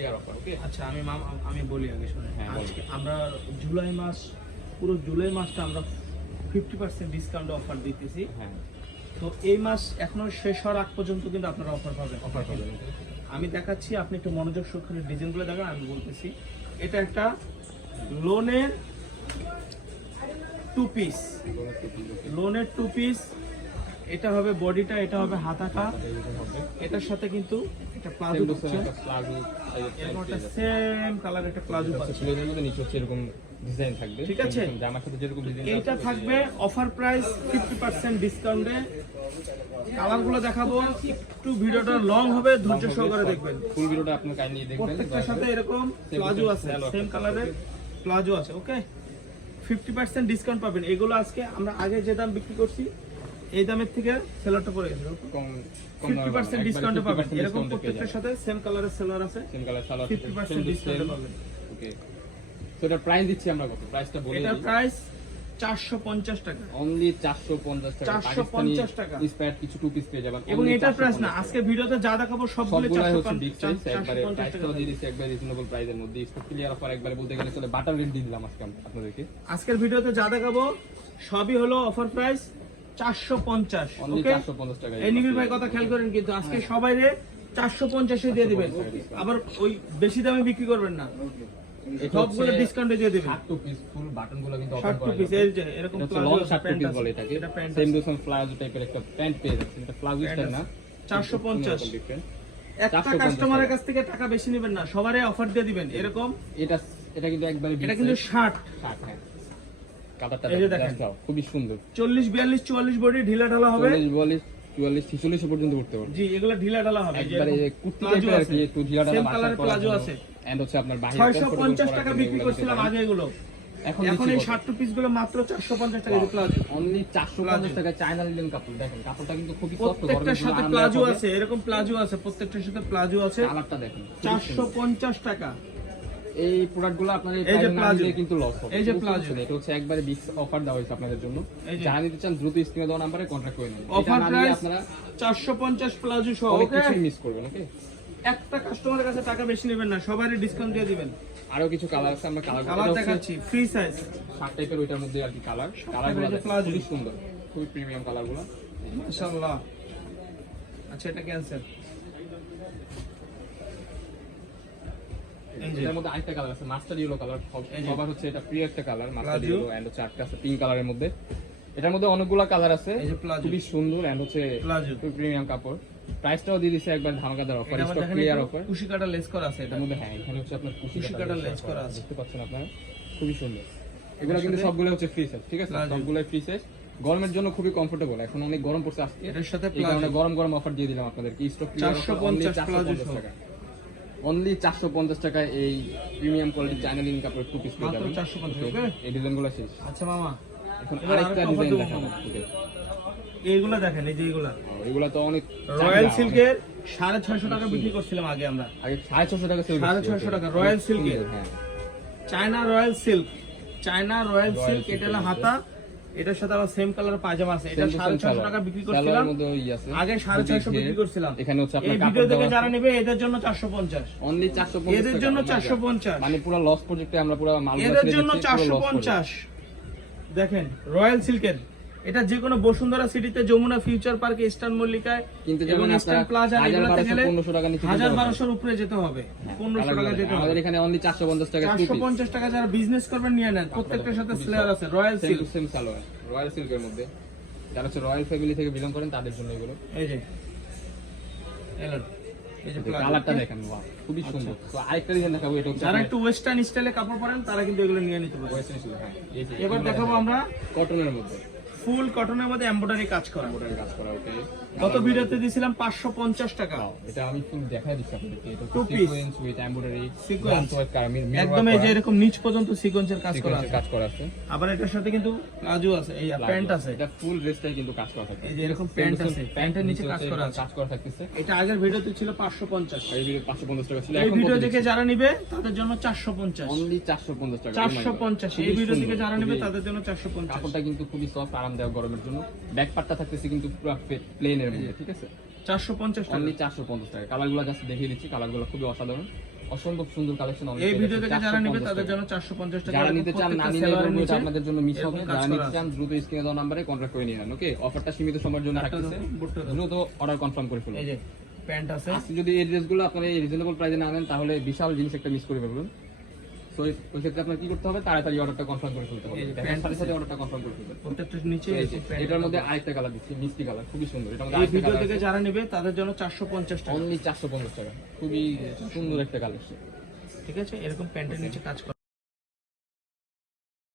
Clear offer. ওকে, আচ্ছা আমি বলি আগে শুনে, হ্যাঁ, আজকে আমরা জুলাই মাস, পুরো জুলাই মাসটা আমরা 50% ডিসকাউন্ট অফার দিতেছি। হ্যাঁ তো এই মাস এখনো শেষ হওয়ার আগ পর্যন্ত কিন্তু আপনারা অফার পাবেন। অফার পাবেন। আমি দেখাচ্ছি, আপনি একটু মনোযোগ সহকারে ডিজাইনগুলো দেখেন। আমি বলতেছি এটা একটা লোনের টু পিস, লোনের টু পিস। এটা হবে বডিটা, এটা হবে হাতাটা, এটার সাথে কিন্তু এটা প্লাজো হচ্ছে, এরকম একটা সেম কালার একটা প্লাজো পাচ্ছে। প্লেনের মধ্যে নিচে হচ্ছে এরকম ডিজাইন থাকবে, ঠিক আছে? জামার সাথে যেরকম ডিজাইন এইটা থাকবে অফার প্রাইস 50% ডিসকাউন্টে। কালারগুলো দেখাবো, একটু ভিডিওটা লং হবে, ধৈর্য সহকারে দেখবেন। ফুল ভিডিওটা আপনি কাইন্ডলি দেখবেন। প্রত্যেকটার সাথে এরকম প্লাজো আছে, সেম কালারের প্লাজো আছে। ওকে, 50% ডিসকাউন্ট পাবেন। এগুলো আজকে আমরা আগে যে দাম বিক্রি করছি এই দামের থেকে সেলারটা পড়ে গেছে, কম 50% ডিসকাউন্টে পাবেন। এরকম প্রত্যেকটার সাথে সেম কালারের সেলার আছে, সেম কালার সালোয়ার 50% ডিসকাউন্টে পাবেন। ওকে, তো এটা প্রাইস দিচ্ছি আমরা কত? প্রাইসটা বলে দিই। এটার প্রাইস 450 টাকা, অনলি 450 টাকা। 450 টাকা ইন্সপায়ার্ড কিছু টু পিস পেয়ে যাবেন। এবং এটার প্রাইস না, আজকে ভিডিওতে যা দেখাবো সবগুলো সবগুলাই হচ্ছে বিগ সাইজ, 450 একবারে টাকা। প্রাইসটাও দিয়ে দিচ্ছি একবারে রিজনেবল প্রাইসের মধ্যে। স্টক ক্লিয়ার অফার একবারে বলতে গেলে চলে, বাটার রেট দিয়ে দিলাম আজকে আপনাদেরকে। আজকের ভিডিওতে যা দেখাবো সবই হলো অফার প্রাইস 450। অনলি ওকে, 450 টাকা। এই নিবিড় ভাই কথা খেয়াল করেন, কিন্তু আজকে সবাই রে 450 এ দিয়ে দিবেন। আবার ওই বেশি দামে বিক্রি করবেন না, সবগুলো ডিসকাউন্টে দিয়ে দিবেন। 60 পিস ফুল বাটনগুলো কিন্তু অফার 60 করা পিস যাবে। এই যে এরকম প্লাজো লং আছে, 60 প্যান্ট পিস আছে, বলে এটাকে। এটা প্যান্ট সেম আছে, দুসন প্লাজো টাইপের একটা প্যান্ট পেয়ে যাচ্ছেন। এটা প্লাজো স্টাইল না, 450। ডিফারেন্ট। একটা 450 কাস্টমারের কাছ থেকে টাকা বেশি নেবেন না, সবারই অফার দিয়ে দিবেন এরকম। এটা কিন্তু একবারে এটা কিন্তু 60, হ্যাঁ, কালারটা এই যে দেখেন। দেখাও, খুবই সুন্দর। 40 42 44 বডি ঢিলা ঢালা হবে। 40 44 46 পর্যন্ত উঠতে পারবে। জি, এগুলো ঢিলা ঢালা হবে, একবারে কুর্তি টাইপের আর কি, একটু ঢিলা ঢালা বাসায় পরার প্লাজো জন্য। আছে। এন্ড হচ্ছে আপনার বাইরে 650 টাকা বিক্রি করছিলাম আগে এগুলো, এখন এই 60 পিস গুলো মাত্র 450 টাকা দিয়ে প্লাজো। অনলি 450 টাকা। চায়না লিনেন কাপড় দেখেন, কাপড়টা কিন্তু খুবই সফট। প্রত্যেকটার সাথে প্লাজো আছে, এরকম প্লাজো আছে, প্রত্যেকটার সাথে প্লাজো আছে। কালারটা দেখেন, 450 টাকা। এই প্রোডাক্টগুলো আপনারা এই এই যে প্রাইসে না প্লাজো, দিলে কিন্তু লস হবে। এই যে প্লাজো, এটা হচ্ছে একবারে বিগ অফার দেওয়া হয়েছে আপনাদের জন্য। এই যে। যারা নিতে চান দ্রুত স্ক্রিনে দেওয়া নম্বরে কন্টাক্ট করে নিন। অফার প্রাইস আপনারা 450 প্লাজো সহ। অনেক ওকে, কিছু মিস করবেন। ওকে, একটা কাস্টমারের কাছে টাকা বেশি নেবেন না, সবারই ডিসকাউন্ট দিয়ে দিবেন। আরো কিছু কালার আছে, আমরা কালার দেখাচ্ছি, ফ্রি সাইজ 60 টাইপের ওইটার মধ্যে আর কি কালারগুলো টাইপের প্লাজো। খুবই সুন্দর, খুবই প্রিমিয়াম কালারগুলো। মাশাআল্লাহ। আচ্ছা, এটা ক্যান্সেল। এই যে এটার মধ্যে আরেকটা কালার আছে, মাস্টার ইয়েলো কালার। এই যে। সবার হচ্ছে এটা প্রিয় একটা colour, master palazzo. Yellow. And হচ্ছে আরেকটা আছে পিঙ্ক কালারের মধ্যে। এটার মধ্যে অনেকগুলো কালার আছে, এই যে প্লাজো। খুবই সুন্দর। এন্ড হচ্ছে প্লাজো। খুবই প্রিমিয়াম কাপড়। প্রাইসটাও দিয়ে দিছে একবার ধামাকাদার অফার, এটা আমার স্টক দেখেন ক্লিয়ার একটু অফার। কুশি কাটা লেস করা আছে, এটা এটার মধ্যে হ্যাঁ, এখানে হচ্ছে আপনার কুশি কাটা লেস করা আছে। দেখতে পাচ্ছেন আপনারা, খুবই সুন্দর। এগুলো কিন্তু সাথে সবগুলো হচ্ছে ফ্রি সাইজ, ঠিক আছে? প্লাজো। সবগুলো ফ্রি সাইজ, গরমের জন্য খুবই কমফোর্টেবল। এখন অনেক গরম পড়ছে আজকে, এটার সাথে এই কারণে প্লাজো গরম গরম অফার দিয়ে দিলাম আপনাদেরকে। Stock clear offer, only 450 palazzo 450 সহ। টাকা। অনলি 450 টাকায় এই প্রিমিয়াম কোয়ালিটি চায়না লিনেন কাপড়ের টু পিস পেয়ে মাত্র যাবেন। 450, ওকে? এই ডিজাইনগুলো শেষ। আচ্ছা মামা, এখন এবার আরেকটা আরেকটা offer ডিজাইন দেবো দেখাবো। মামা। ওকে, এইগুলা দেখেন, এই যে এগুলা এগুলো তো অনেক রয়্যাল চাহিদা, সিল্কের 650 টাকা বিক্রি করছিলাম আগে আমরা। আগে 650 টাকা সেল 650 টাকা রয়্যাল সিল্কের, হ্যাঁ। China royal silk, China royal silk. এটা হলো হাতা, এটার সাথে আবার সেম কালার পায়জামা আছে। এটা 650 টাকা বিক্রি করছিলাম সালোয়ারের মধ্যে ওই আছে, আগে, 650 বিক্রি করছিলাম। এখানে হচ্ছে এই আপনার ভিডিও কাপড় থেকে দেওয়া যারা নেবে এদের জন্য 450, অনলি 450 এদের টাকা। জন্য Oh my God. 450, মানে পুরো লস প্রজেক্টে আমরা পুরো মাল এদের জন্য 450। দেখেন রয়্যাল সিল্কের, এটা যে কোনো বসুন্ধরা সিটিতে, যমুনা ফিউচার পার্কে, ইস্টার্ন মল্লিকায় কিন্তু এবং যেমন ইস্টার্ন আপনারা প্লাজা এগুলোতে গেলে 1500 টাকা নিচে 1000-1200 এর উপরে যেতে হবে, 1500 টাকা যেতে আমাদের হবে। এখানে অনলি 450 টাকা টু পিস। 450 টাকা যারা বিজনেস করবেন নিয়ে নেন, প্রত্যেকটার সাথে স্লেয়ার আছে, royal same silk. To same salwar, royal সিল্কের মধ্যে। যারা হচ্ছে রয়্যাল ফ্যামিলি থেকে বিলং করেন তাদের জন্য এগুলো। এই যে এলেন, এই যে প্লাজো। কালারটা দেখেন, ওয়াও, খুবই সুন্দর। তো আরেকটা ডিজাইন দেখাবো, এটা হচ্ছে যারা একটু ওয়েস্টার্ন স্টাইলে কাপড় পরেন তারা কিন্তু এগুলো নিয়ে নিতে পারে। ওয়েস্টার্ন ছিল, হ্যাঁ। এই যে এবার দেখাবো আমরা কটনের মধ্যে, ফুল কটনের মধ্যে এমব্রয়ডারি কাজ করা। এমব্রয়ডারি কাজ করা। ওকে, গত ভিডিওতে দিয়েছিলাম 550 টাকা। এটা আমি একটু দেখাই দিচ্ছি আপনাদেরকে। এটা Two হচ্ছে piece। Sequence with embroidery, Sequence। একদম একদম এই যে এরকম নিচ পর্যন্ত সিকোয়েন্সের কাজ করা আছে। কাজ করা আছে। আবার এটার সাথে কিন্তু প্লাজো আছে, এই প্যান্ট আছে, এটা ফুল ড্রেসটাই কিন্তু কাজ করা থাকে। এই যে এরকম প্যান্ট আছে, প্যান্টের নিচে কাজ করা আছে। কাজ করা থাকতেছে। এটা আগের ভিডিওতে ছিল 550, এই ভিডিও 550 টাকা ছিল, এই এখন ভিডিও কত থেকে যারা নিবে তাদের জন্য 450, অনলি 450 টাকা। 450। এই ভিডিও থেকে যারা নেবে তাদের জন্য 450। কাপড়টা কিন্তু খুবই সফট, আরামদায়ক গরমের জন্য। ব্যাক পার্টটা থাকতেছে কিন্তু পুরো প্লেনের মধ্যে, ঠিক আছে? 450 টাকা। অনলি 450 টাকা। কালারগুলো জাস্ট দেখিয়ে দিচ্ছি, কালারগুলো খুবই অসাধারণ। অসম্ভব সুন্দর কালেকশন। এই ভিডিও থেকে যারা নেবে তাদের জন্য 450 টাকা। যারা নিতে চান না নিলে সেলারের বলবো নিচে এটা আপনাদের জন্য মিস হবে। এরকম কাজ যারা করা নিতে আছে। চান দ্রুত স্ক্রিনে দেওয়া নম্বরে কন্টাক্ট করে নিন। ওকে, অফারটা সীমিত সময়ের জন্য থাকতেছে, দ্রুত অর্ডার কনফার্ম করে ফেলুন। এই যে প্যান্ট আছে। আজকে যদি এই ড্রেসগুলো আপনারা এই রিজনেবল প্রাইসে না নেন তাহলে বিশাল জিনিস একটা মিস করে ফেলবেন। সো ওই ক্ষেত্রে আপনার কি করতে হবে, তাড়াতাড়ি অর্ডারটা কনফার্ম করে ফেলতে হবে। এই যে দেখার প্যান্ট সাথে সাথে অর্ডারটা কনফার্ম করে ফেলবেন। প্রত্যেকটার নিচে এই যে, এরকম প্যান্ট। এটার মধ্যে আরেকটা কালার দিচ্ছি, মিষ্টি কালার, খুবই সুন্দর। এটার মধ্যে এই আরেকটা ভিডিও কালার থেকে যারা নেবে তাদের জন্য 450 টাকা। অনলি 450 টাকা, খুবই সুন্দর একটা কালেকশন। ঠিক আছে, এরকম প্যান্টের নিচে কাজ করা।